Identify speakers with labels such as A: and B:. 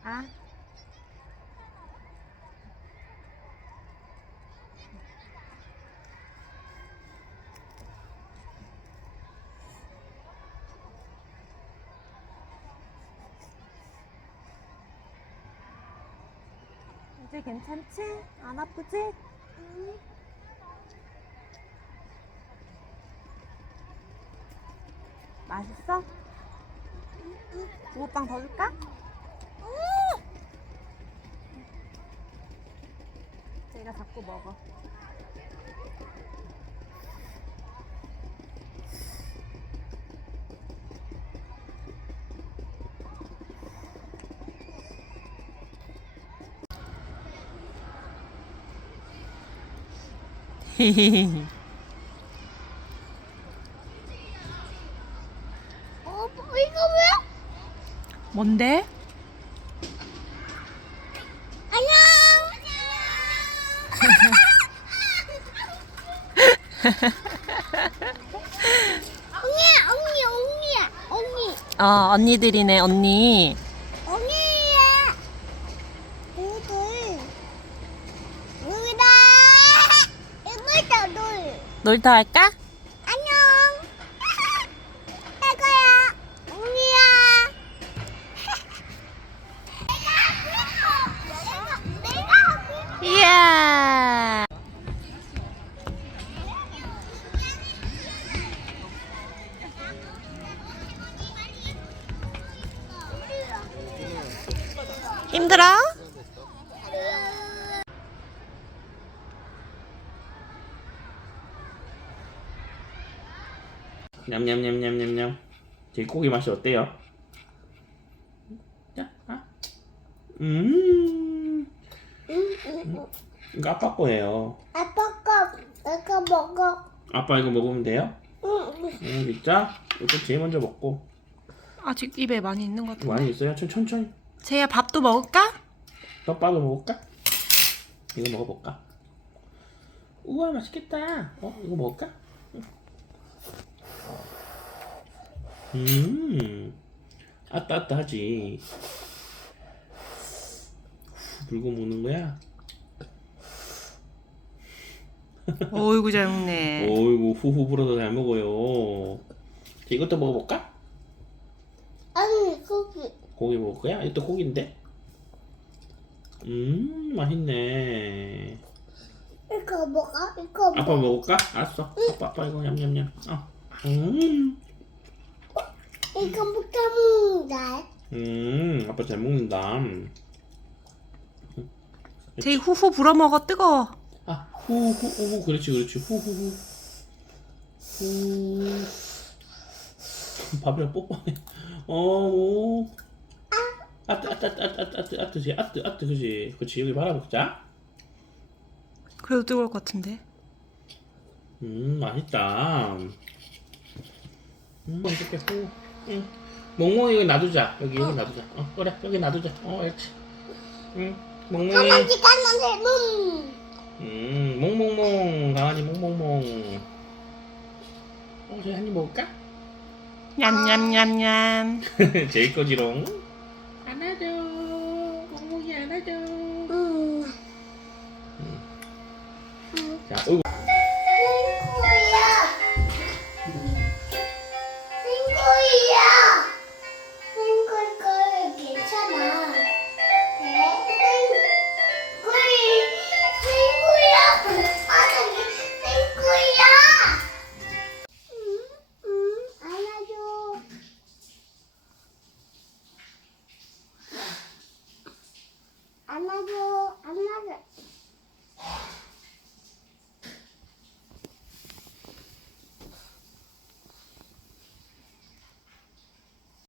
A: 아. 이제 괜찮지? 안 아프지? 응. 맛있어? 붕어빵 더 줄까? 제가 자꾸 먹어.
B: 이거 왜?
A: 뭔데?
B: 안녕. 언니.
A: 언니들이네, 언니.
B: 언니야. 여기다. 이거다.
A: 놀이터 할까?
B: 안녕. 이거야. 언니야. 내가
A: 이야. 힘들어?
C: 냠냠냠냠냠냠. 제 고기 맛이 어때요? 자, 이거 아빠 거예요.
B: 아빠 거 내가 먹어.
C: 아빠 이거 먹으면 돼요?
B: 응.
C: 진짜? 이거 제일 먼저 먹고.
A: 아직 입에 많이 있는 것 같아.
C: 많이 있어요? 천천히.
A: 제이야, 밥도 먹을까?
C: 떡밥도 먹을까? 이거 먹어볼까? 우와 맛있겠다. 이거 먹을까? 아따아따하지. 물고 먹는 거야?
A: 어이구, 잘 먹네.
C: 어이구 후후 불어서 잘 먹어요. 자, 이것도 먹어볼까?
B: 아니 고기.
C: 고기 먹을 거야? 이것도 고기인데? 맛있네.
B: 이거 먹어. 이거
C: 아빠
B: 먹어.
C: 먹을까? 알았어. 아빠 이거 냠냠냠.
B: 이거 못 먹는다.
C: 아빠 잘 먹는다.
A: 제이 후후 불어 먹어, 뜨거워.
C: 후후후 그렇지 후후후. 후. 밥이랑 뽀뽀해. 오. 아뜨 그치 여기 말아먹자.
A: 그래도 뜨거울 것 같은데.
C: 맛있다. 맛있게 후. 멍멍이 여기 놔두자. 여기 놔두자. 그래 여기 놔두자. 그렇지. 멍멍이.
B: 강아지 갔는데
C: 멍멍멍 강아지 멍멍멍. 저희 한입 먹을까?
A: 냠냠냠냠.
C: 제일 거지롱. 안아줘. 멍멍이 안아줘. 자, 어이구.